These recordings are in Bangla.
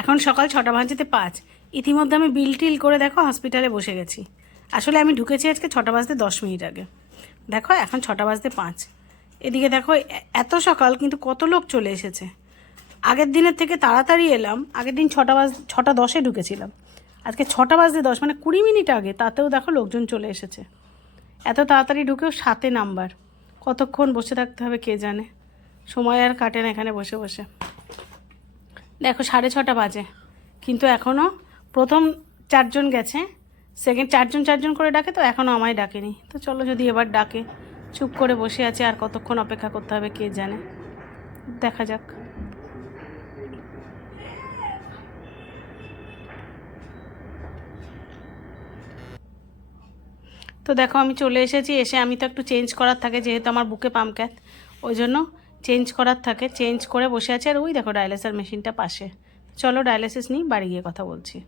এখন সকাল ছটা বাজতে পাঁচ। ইতিমধ্যে আমি বিল টিল করে দেখো হসপিটালে বসে গেছি। আসলে আমি ঢুকেছি আজকে ছটা বাজতে দশ মিনিট আগে। দেখো এখন ছটা বাজতে পাঁচ। এদিকে দেখো এত সকাল কিন্তু কত লোক চলে এসেছে। আগের দিনের থেকে তাড়াতাড়ি এলাম, আগের দিন ছটা বাজ, ছটা দশে ঢুকেছিলাম। আজকে ছটা বাজতে দশ মানে কুড়ি মিনিট আগে তাতেও দেখো লোকজন চলে এসেছে। এত তাড়াতাড়ি ঢুকেও সাতে নাম্বার। কতক্ষণ বসে থাকতে হবে কে জানে? সময় আর কাটে না এখানে বসে বসে। দেখো, সাড়ে ছটা বাজে। কিন্তু এখনও প্রথম চারজন গেছে সেকেন্ড চারজন চারজন করে ডাকে তো এখনও আমায় ডাকেনি। তো চলো যদি এবার ডাকে, চুপ করে বসে আছে আর কতক্ষণ অপেক্ষা করতে হবে কে জানে। দেখা যাক। তো দেখো, আমি চলে এসেছি, এসে আমি তো একটু চেঞ্জ করার থাকে, যেহেতু আমার বুকে পামক্যাত ওই জন্য চেঞ্জ করার থাকে, চেঞ্জ করে বসে আছে আর ওই দেখো ডায়ালিসার মেশিনটা পাশে। চলো ডায়ালিসিস নিই, বাড়ি গিয়ে কথা বলছি।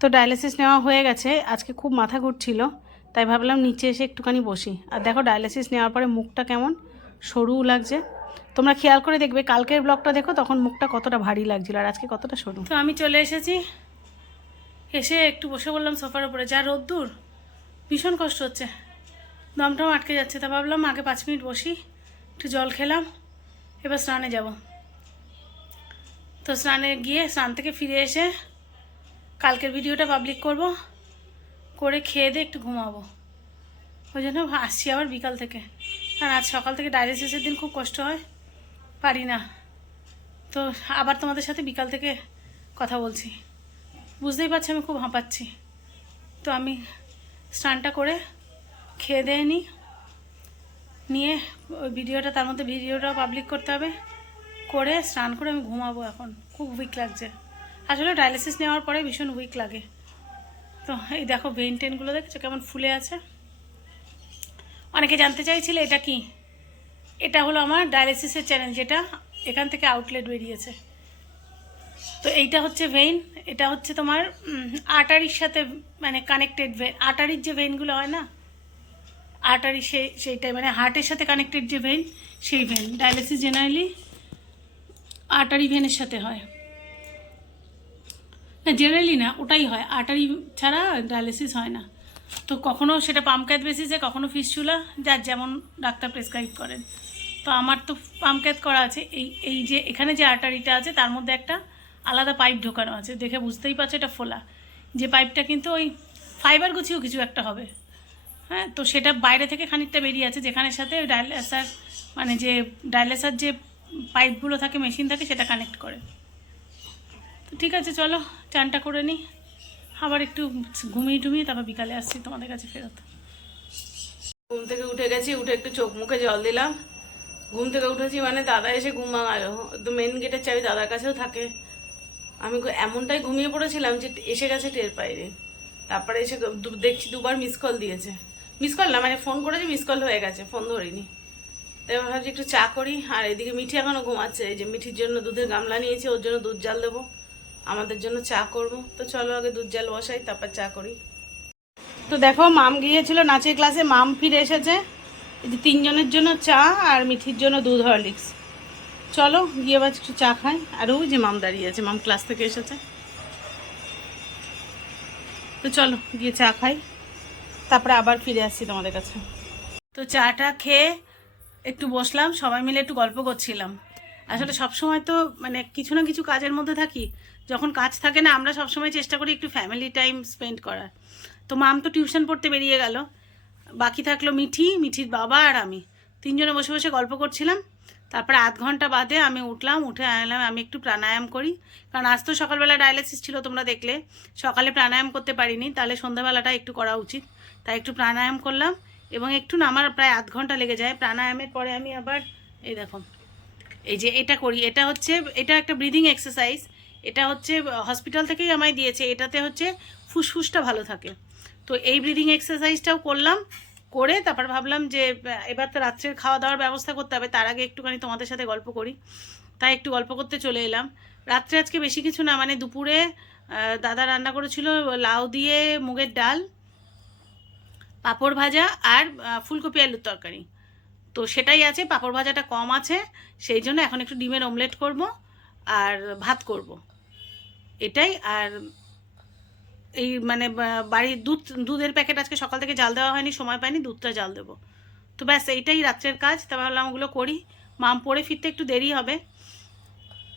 তো ডায়ালিসিস নেওয়া হয়ে গেছে, আজকে খুব মাথা ঘুরছিল, তাই ভাবলাম নিচে এসে একটুখানি বসি। আর দেখো ডায়ালিসিস নেওয়ার পরে মুখটা কেমন? সরু লাগছে। তোমরা খেয়াল করে দেখবে, কালকের ব্লগটা দেখো, তখন মুখটা কতটা ভারী লাগছিল আর আজকে কতটা সরু। তো আমি চলে এসেছি। এসে একটু বসে বললাম সোফার উপরে। যা রোদ্দুর, ভীষণ কষ্ট হচ্ছে। দমটাও আটকে যাচ্ছে। তা ভাবলাম আগে পাঁচ মিনিট বসি, একটু জল খেলাম, এবার স্নানে যাব। তো স্নানে গিয়ে স্নান থেকে ফিরে এসে কালকের ভিডিওটা পাবলিক করব, করে খেয়ে দিয়ে একটু ঘুমাবো। ওই জন্য আসছি আবার বিকাল থেকে। আর আজ সকাল থেকে ডায়ালিসিসের দিন খুব কষ্ট হয়, পারি না। তো আবার তোমাদের সাথে বিকাল থেকে কথা বলছি। বুঝতেই পারছি আমি খুব হাঁপাচ্ছি। তো আমি স্নানটা করে খেয়ে দেয়নি। নিয়ে ওই ভিডিওটা, তার মধ্যে ভিডিওটাও পাবলিক করতে হবে। করে স্নান করে আমি ঘুমাবো এখন। খুব উইক লাগছে। আসলে ডায়ালিসিস নেওয়ার পরে ভীষণ উইক লাগে। তো এই দেখো ভেন টেনগুলো দেখছ? কেমন ফুলে আছে। অনেকে জানতে চাইছিলে এটা কি? এটা হলো আমার ডায়ালিসিসের চ্যানেল যেটা এখান থেকে আউটলেট বেরিয়েছে। তো এইটা হচ্ছে ভেইন এটা হচ্ছে তোমার আটারির সাথে মানে কানেক্টেড ভেন আটারির যে ভেইনগুলো হয় না আটারি সেই সেইটাই মানে হার্টের সাথে কানেক্টেড যে ভেন সেই ভেন ডায়ালিসিস জেনারেলি আর্টারি ভেনের সাথে হয়। না জেনারেলি না, ওটাই হয়। আর্টারি ছাড়া ডায়ালিসিস হয় না। তো কখনও সেটা পাম্পক্যাথ বেসিসে কখনো ফিসচুলা যার যেমন ডাক্তার প্রেসক্রাইব করেন। তো আমার তো পাম্পক্যাথ করা আছে, এই এই যে এখানে যে আর্টারিটা আছে, তার মধ্যে একটা আলাদা পাইপ ঢোকানো আছে। দেখে বুঝতেই পারছ, এটা ফোলা। যে পাইপটা কিন্তু ওই ফাইবার গুছিয়েও কিছু একটা হবে। হ্যাঁ তো সেটা বাইরে থেকে খানিকটা বেরিয়ে আছে, যেখানের সাথে ওই ডায়ালিসার মানে যে ডায়ালিসার যে পাইপগুলো থাকে, মেশিন থাকে, সেটা কানেক্ট করে। তো ঠিক আছে, চলো, চানটা করে নিই। আবার একটু ঘুমিয়ে টুমিয়ে তারপর বিকালে আসছি তোমাদের কাছে ফেরত। ঘুম থেকে উঠে গেছি, উঠে একটু চোখ মুখে জল দিলাম। ঘুম থেকে উঠেছি মানে দাদা এসে ঘুম ভাঙালো তো মেন গেটের চাবি দাদার কাছেও থাকে। আমি এমনটাই ঘুমিয়ে পড়েছিলাম যে এসে গেছে টের পাইনি। তারপরে এসে দেখছি দুবার মিস কল দিয়েছে। মিস কল না মানে ফোন করেছি মিস কল হয়ে গেছে ফোন ধরিনি। তাই ভাবছি একটু চা করি, আর এদিকে মিঠি এখনও ঘুমাচ্ছে, এই যে মিঠির জন্য দুধের গামলা নিয়েছি, ওর জন্য দুধ জাল দেবো, আমাদের জন্য চা করব। তো চলো আগে দুধ জাল বসাই, তারপর চা করি। তো দেখো, মাম গিয়েছিল নাচের ক্লাসে, মাম ফিরে এসেছে। এই যে তিনজনের জন্য চা আর মিঠির জন্য দুধ হরলিক্স। চলো, গিয়ে এবার একটু চা খাই। আর ওই যে মাম দাঁড়িয়ে আছে, মাম ক্লাস থেকে এসেছে। তো চলো, গিয়ে চা খাই। তারপরে আবার ফিরে আসছি তোমাদের কাছে। তো চাটা খেয়ে একটু বসলাম, সবাই মিলে একটু গল্প করছিলাম। আসলে সবসময় তো মানে কিছু না কিছু কাজের মধ্যে থাকি। যখন কাজ থাকে না, আমরা সবসময় চেষ্টা করি একটু ফ্যামিলি টাইম স্পেন্ড করার। তো মাম তো টিউশন পড়তে বেরিয়ে গেল। বাকি থাকল মিঠি, মিঠির বাবা আর আমি। তিনজনে বসে বসে গল্প করছিলাম। তারপরে আধ ঘণ্টা বাদে আমি উঠলাম, উঠে আনলাম, আমি একটু প্রাণায়াম করি। কারণ আজ তো সকালবেলা ডায়ালিসিস ছিল তোমরা দেখলে। সকালে প্রাণায়াম করতে পারিনি, তাহলে সন্ধ্যাবেলাটা একটু করা উচিত। তাই একটু প্রাণায়াম করলাম এবং একটু না, আমার প্রায় আধ ঘণ্টা লেগে যায়। প্রাণায়ামের পরে আমি আবার, এই দেখো, এই যে এটা করি, এটা হচ্ছে, এটা একটা ব্রিদিং এক্সারসাইজ এটা হচ্ছে হসপিটাল থেকেই আমায় দিয়েছে, এটাতে হচ্ছে ফুসফুসটা ভালো থাকে। তো এই ব্রিদিং এক্সারসাইজটাও করলাম, করে তারপর ভাবলাম যে, এবার তো রাত্রের খাওয়া দাওয়ার ব্যবস্থা করতে হবে, তার আগে একটুখানি তোমাদের সাথে গল্প করি। তাই একটু গল্প করতে চলে এলাম। রাত্রে আজকে বেশি কিছু না মানে দুপুরে দাদা রান্না করেছিল লাউ দিয়ে মুগের ডাল পাঁপড় ভাজা আর ফুলকপি আলুর তরকারি। তো সেটাই আছে, পাঁপড় ভাজাটা কম আছে, সেই জন্য এখন একটু ডিমের অমলেট করব আর ভাত করব। এটাই, আর এই মানে বাড়ির দুধ, দুধের প্যাকেট আজকে সকাল থেকে জাল দেওয়া হয়নি, সময় পাইনি, দুধটা জাল দেবো। তো ব্যাস, এইটাই রাত্রের কাজ, তা ভাবলাম ওগুলো করি। মাম পড়ে ফিরতে একটু দেরি হবে।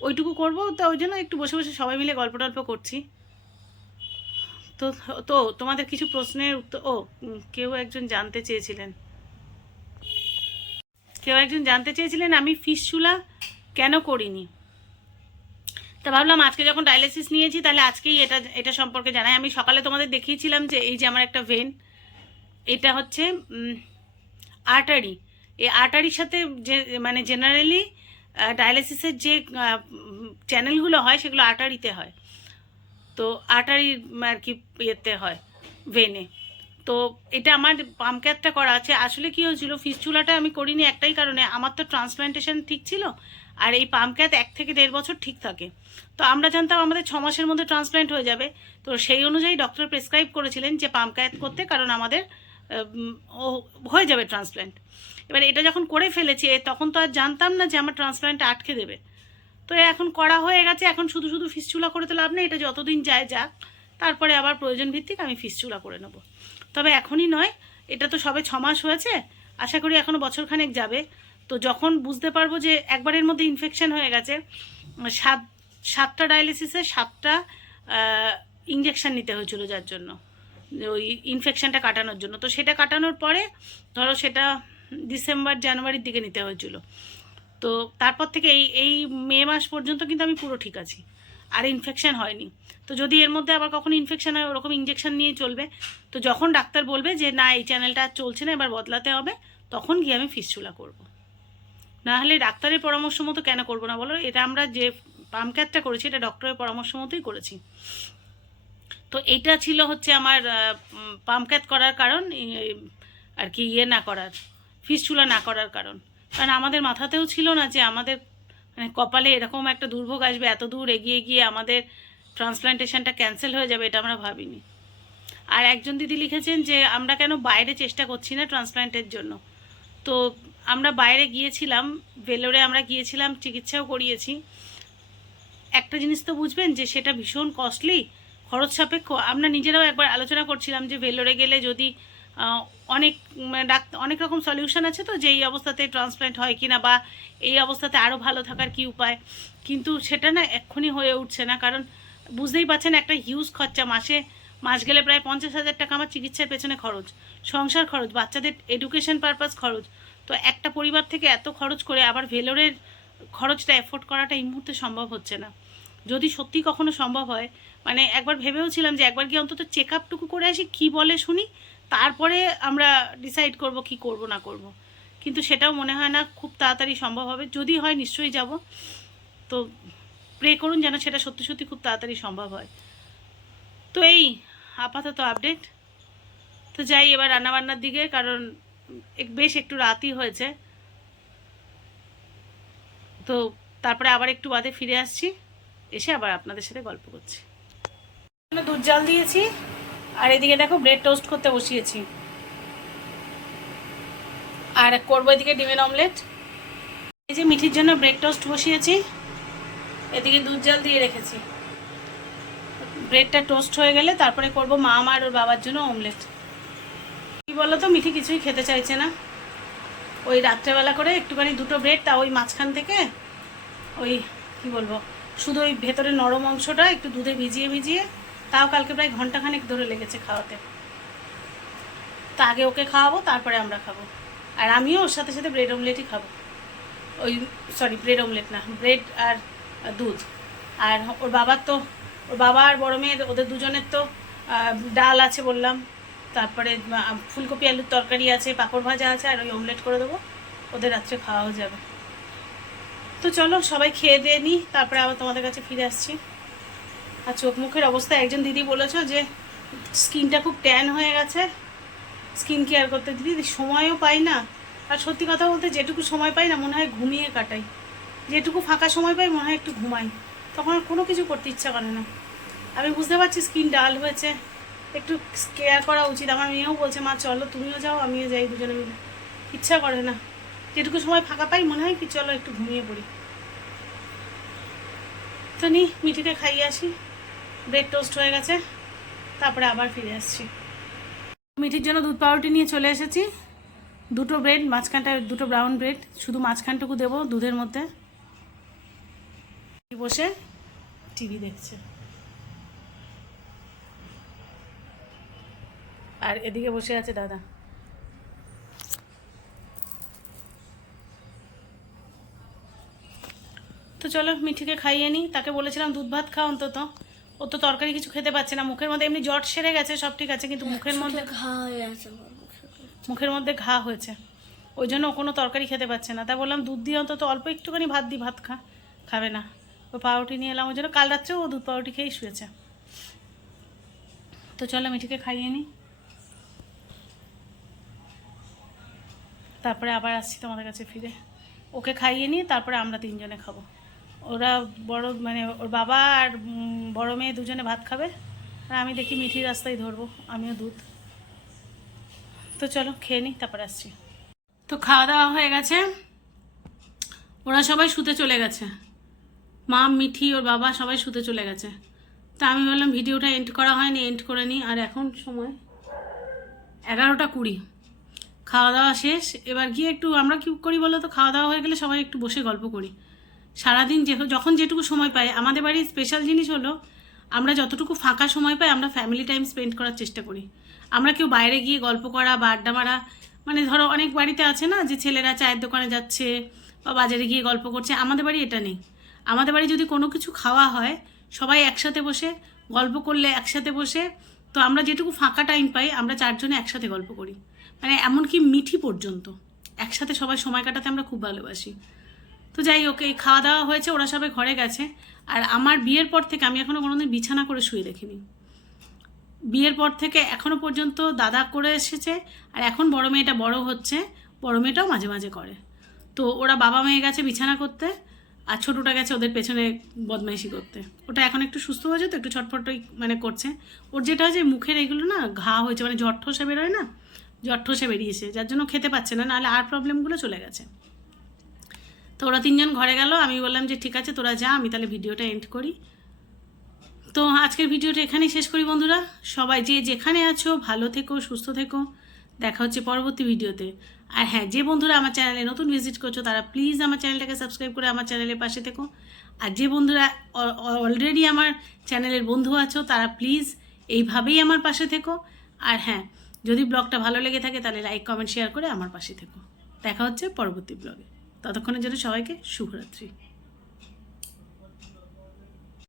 ওইটুকু করব, তো ওই জন্য একটু বসে বসে সবাই মিলে গল্প টল্প করছি। তো তো তোমাদের কিছু প্রশ্নের উত্তর, ও কেউ একজন জানতে চেয়েছিলেন। কেউ একজন জানতে চেয়েছিলেন আমি ফিস চুলা কেন করিনি? তা ভাবলাম আজকে যখন ডায়ালিসিস নিয়েছি, তাহলে আজকেই এটা এটা সম্পর্কে জানাই। আমি সকালে তোমাদের দেখিয়েছিলাম যে এই যে আমার একটা ভেন এটা হচ্ছে আর্টারি এই আর্টারির সাথে যে মানে জেনারেলি ডায়ালিসিসের যে চ্যানেলগুলো হয়, সেগুলো আর্টারিতে হয়। তো আর্টারি আর কি ইয়েতে হয় ভেনে তো এটা আমার পাম্প ক্যাথটা করা আছে। আসলে কি হয়েছিল, ফিস্চুলাটা আমি করিনি একটাই কারণে। আমার তো ট্রান্সপ্লান্টেশন ঠিক ছিল, আর এই পাম্প ক্যাথ এক থেকে দেড় বছর ঠিক থাকে। তো আমরা জানতাম আমাদের ছ মাসের মধ্যে ট্রান্সপ্লান্ট হয়ে যাবে। তো সেই অনুযায়ী ডক্টর প্রেসক্রাইব করেছিলেন যে পাম্প ক্যাথ করতে, কারণ আমাদের হয়ে যাবে ট্রান্সপ্লান্ট এবার এটা যখন করে ফেলেছি, তখন তো আর জানতাম না যে আমার ট্রান্সপ্লান্টটা আটকে দেবে। তো এখন করা হয়ে গেছে, এখন শুধু শুধু ফিসচুলা করে তো লাভ নেই, এটা যতদিন যায় যাক। তারপরে আবার প্রয়োজন ভিত্তিক আমি ফিসচুলা করে নেব। তবে এখনই নয়, এটা তো সবে ছ মাস হয়েছে, আশা করি এখনও বছরখানেক যাবে। তো যখন বুঝতে পারব যে একবারের মধ্যে ইনফেকশন হয়ে গেছে, সাত, সাতটা ডায়ালিসিসে সাতটা ইঞ্জেকশন নিতে হয়েছিল যার জন্য, ওই ইনফেকশানটা কাটানোর জন্য। তো সেটা কাটানোর পরে ধরো সেটা ডিসেম্বর জানুয়ারির দিকে নিতে হয়েছিল। তো তারপর থেকে এই এই মে মাস পর্যন্ত কিন্তু আমি পুরো ঠিক আছি। আর ইনফেকশান হয়নি। তো যদি এর মধ্যে আবার কখনো ইনফেকশান হয়, ওরকম ইঞ্জেকশন নিয়ে চলবে, তো যখন ডাক্তার বলবে যে, না, এই চ্যানেলটা আর চলছে না, এবার বদলাতে হবে, তখন গিয়ে আমি ফিসচুলা করব। না হলে ডাক্তারের পরামর্শ মতো কেন করব না বলো? এটা আমরা যে পাম্প ক্যাথটা করেছি, এটা ডক্টরের পরামর্শ মতোই করেছি। তো এইটা ছিল হচ্ছে আমার পাম্প ক্যাথ করার কারণ আর কি ইয়ে না করার ফিসচুলা না করার কারণ। কারণ আমাদের মাথাতেও ছিল না যে আমাদের মানে কপালে এরকম একটা দুর্ভোগ আসবে, এত দূর এগিয়ে গিয়ে আমাদের ট্রান্সপ্লান্টেশনটা ক্যান্সেল হয়ে যাবে, এটা আমরা ভাবিনি। আর একজন দিদি লিখেছেন যে, আমরা কেন বাইরে চেষ্টা করছি না ট্রান্সপ্লান্টের জন্য? তো আমরা বাইরে গিয়েছিলাম, ভেলোরে আমরা গিয়েছিলাম, চিকিৎসাও করিয়েছি। একটা জিনিস তো বুঝবেন যে, সেটা ভীষণ কস্টলি খরচ সাপেক্ষ। আমরা নিজেরাও একবার আলোচনা করছিলাম যে, ভেলোরে গেলে যদি অনেক ডাক্তার অনেক রকম সলিউশন আছে তো যে এই অবস্থাতে ট্রান্সপ্লান্ট হয় কিনা বা এই অবস্থাতে আরও ভালো থাকার কি উপায়। কিন্তু সেটা না এক্ষুনি হয়ে উঠছে না, কারণ বুঝতেই পারছেন একটা হিউজ খরচা। মাসে, মাস গেলে প্রায় পঞ্চাশ হাজার টাকা আমার চিকিৎসার পেছনে খরচ, সংসার খরচ, বাচ্চাদের এডুকেশন পারপাস খরচ। তো একটা পরিবার থেকে এত খরচ করে আবার ভেলোরের খরচটা এফোর্ড করাটা এই মুহূর্তে সম্ভব হচ্ছে না। যদি সত্যি কখনো সম্ভব হয় মানে একবার ভেবেও ছিলাম যে একবার গিয়ে অন্তত চেক আপটুকু করে আসি, কী বলে শুনি তারপরে আমরা ডিসাইড করব কি করব, না করব। কিন্তু সেটাও মনে হয় না খুব তাড়াতাড়ি সম্ভব হবে। যদি হয় নিশ্চয়ই যাব। তো প্রে করুন যেন সেটা সত্যি সত্যি খুব তাড়াতাড়ি সম্ভব হয়। তো এই আপাতত আপডেট তো যাই, এবার রান্নাবান্নার দিকে, কারণ বেশ একটু রাতই হয়েছে। তো তারপরে আবার একটু বাদে ফিরে আসছি। এসে আবার আপনাদের সাথে গল্প করছি। দুধ জাল দিয়েছি। আর এদিকে দেখো ব্রেড টোস্ট করতে বসিয়েছি। আর করব এদিকে ডিমের অমলেট এই যে মিঠির জন্য ব্রেড টোস্ট বসিয়েছি। এদিকে দুধ জাল দিয়ে রেখেছি। ব্রেডটা টোস্ট হয়ে গেলে তারপরে করব মা আমার ওর বাবার জন্য অমলেট কি বলো তো মিঠি কিছুই খেতে চাইছে না। ওই রাত্রেবেলা করে একটুখানি দুটো ব্রেড তা ওই মাঝখান থেকে ওই, কি বলব, শুধু ওই ভেতরে নরম অংশটা একটু দুধে ভিজিয়ে ভিজিয়ে তাও কালকে প্রায় ঘন্টাখানেক ধরে লেগেছে খাওয়াতে। তা আগে ওকে খাওয়াবো, তারপরে আমরা খাব। আর আমিও ওর সাথে সাথে ব্রেড অমলেটই খাব। ওই সরি ব্রেড অমলেট না ব্রেড আর দুধ। আর ওর বাবার তো, ওর বাবা আর বড় মেয়ের ওদের দুজনের তো ডাল আছে বললাম। তারপরে ফুলকপি, আলুর তরকারি আছে, পাঁপড় ভাজা আছে, আর ওই অমলেট করে দেবো। ওদের রাত্রে খাওয়াও যাবে। তো চলো, সবাই খেয়ে দিয়ে নিই তারপরে আবার তোমাদের কাছে ফিরে আসছি। আর চোখ মুখের অবস্থা, একজন দিদি বলেছ যে স্কিনটা খুব ট্যান হয়ে গেছে। স্কিন কেয়ার করতে দিদি সময়ও পাই না। আর সত্যি কথা বলতে যেটুকু সময় পাই না, মনে হয় ঘুমিয়ে কাটাই। যেটুকু ফাঁকা সময় পাই, মনে হয় একটু ঘুমাই। তখন আর কোনো কিছু করতে ইচ্ছা করে না। আমি বুঝতে পারছি স্কিন ডাল হয়েছে। একটু কেয়ার করা উচিত। আমার মেয়েও বলছে, মা, চলো তুমিও যাও, আমিও যাই দুজনে মিলে। ইচ্ছা করে না। যেটুকু সময় ফাঁকা পাই, মনে হয় কি, চলো একটু ঘুমিয়ে পড়ি। তো নি, মিঠিকে খাইয়ে আসি। ব্রেড টোস্ট হয়ে গেছে, তারপরে আবার ফিরে আসছি। মিঠির জন্য দুধ পাউরুটি নিয়ে চলে এসেছি। দুটো ব্রেড, মাঝখানটায় দুটো ব্রাউন ব্রেড, শুধু মাঝখানটুকু দেবো দুধের মধ্যে। বসে টিভি দেখছে। আর এদিকে বসে আছে দাদা। তো চলো, মিঠিকে খাইয়ে নিই। তাকে বলেছিলাম দুধ ভাত খাও অন্তত। ও তো তরকারি কিছু খেতে পাচ্ছে না মুখের মধ্যে এমনি জট সেরে গেছে সব ঠিক আছে কিন্তু মুখের মধ্যে ঘা হয়ে আছে মুখের মধ্যে ঘা হয়েছে। ওই জন্য ও কোনো তরকারি খেতে পাচ্ছে না। তাই বললাম দুধ দিয়ে অন্তত অল্প একটুখানি ভাত দিই ভাত খা খাবে না। ও পাউরুটি নিয়ে এলাম ওই জন্য কাল রাত্রেও ও দুধ পাউরুটি খেয়েই শুয়েছে। তো চলো মিঠিকে খাইয়ে নিই। তারপরে আবার আসছি তোমাদের কাছে ফিরে। ওকে খাইয়ে নিই তারপরে আমরা তিনজনে খাব। ওরা বড় মানে ওর বাবা আর বড় মেয়ে দুজনে ভাত খাবে, আর আমি দেখি মিঠি রাস্তায় ধরবো, আমিও দুধ। তো চলো, খেয়ে নিই তারপর আসছি। তো খাওয়া দাওয়া হয়ে গেছে। ওরা সবাই শুতে চলে গেছে। মা, মিঠি, ওর বাবা সবাই শুতে চলে গেছে। তা আমি বললাম, ভিডিওটা এন্ড করা হয়নি এন্ড করে নিই আর এখন সময় এগারোটা কুড়ি। খাওয়া দাওয়া শেষ, এবার গিয়ে একটু আমরা কি করি বলো তো? খাওয়া দাওয়া হয়ে গেলে সবাই একটু বসে গল্প করি। সারাদিন যে যখন যেটুকু সময় পাই, আমাদের বাড়ির স্পেশাল জিনিস হলো, আমরা যতটুকু ফাঁকা সময় পাই, আমরা ফ্যামিলি টাইম স্পেন্ড করার চেষ্টা করি। আমরা কেউ বাইরে গিয়ে গল্প করা বা আড্ডা মারা মানে ধরো অনেক বাড়িতে আছে না, যে ছেলেরা চায়ের দোকানে যাচ্ছে বা বাজারে গিয়ে গল্প করছে, আমাদের বাড়ি এটা নেই। আমাদের বাড়ি যদি কোনো কিছু খাওয়া হয়, সবাই একসাথে বসে গল্প করলে একসাথে বসে, তো আমরা যেটুকু ফাঁকা টাইম পাই, আমরা চারজনে একসাথে গল্প করি। মানে এমনকি মিঠি পর্যন্ত, একসাথে সবাই সময় কাটাতে আমরা খুব ভালোবাসি। তো যাই হোক, এই খাওয়া দাওয়া হয়েছে, ওরা সবাই ঘরে গেছে। আর আমার বিয়ের পর থেকে আমি এখনও কোনোদিন বিছানা করে শুয়ে দেখিনি। বিয়ের পর থেকে এখনও পর্যন্ত দাদা করে এসেছে, আর এখন বড় মেয়েটা বড় হচ্ছে, বড় মেয়েটাও মাঝে মাঝে করে। তো ওরা বাবা মেয়ে গেছে বিছানা করতে, আর ছোটোটা গেছে ওদের পেছনে বদমাইশি করতে। ওটা এখন একটু সুস্থ হয়েছে তো একটু ছটফটই মানে করছে। ওর যেটা হয়েছে মুখের এগুলো না ঘা হয়েছে মানে জট ঠোসা বেরোয় না জট ঠোসে বেরিয়েছে, যার জন্য খেতে পাচ্ছে না, নাহলে আর প্রবলেমগুলো চলে গেছে। তো ওরা তিনজন ঘরে গেল, আমি বললাম যে ঠিক আছে, তোরা যা, আমি তাহলে ভিডিওটা এন্ড করি। তো আজকের ভিডিওটা এখানেই শেষ করি বন্ধুরা। সবাই যে যেখানে আছো, ভালো থেকো, সুস্থ থেকো। দেখা হচ্ছে পরবর্তী ভিডিওতে। আর হ্যাঁ যে বন্ধুরা আমার চ্যানেলে নতুন ভিজিট করছ, তারা প্লিজ আমার চ্যানেলটাকে সাবস্ক্রাইব করে আমার চ্যানেলের পাশে থেকো। আর যে বন্ধুরা অলরেডি আমার চ্যানেলের বন্ধু আছো, তারা প্লিজ এইভাবেই আমার পাশে থেকো। আর হ্যাঁ যদি ব্লগটা ভালো লেগে থাকে, তাহলে লাইক কমেন্ট শেয়ার করে আমার পাশে থেকো। দেখা হচ্ছে পরবর্তী ব্লগে। ততক্ষণের জন্য সবাইকে শুভরাত্রি।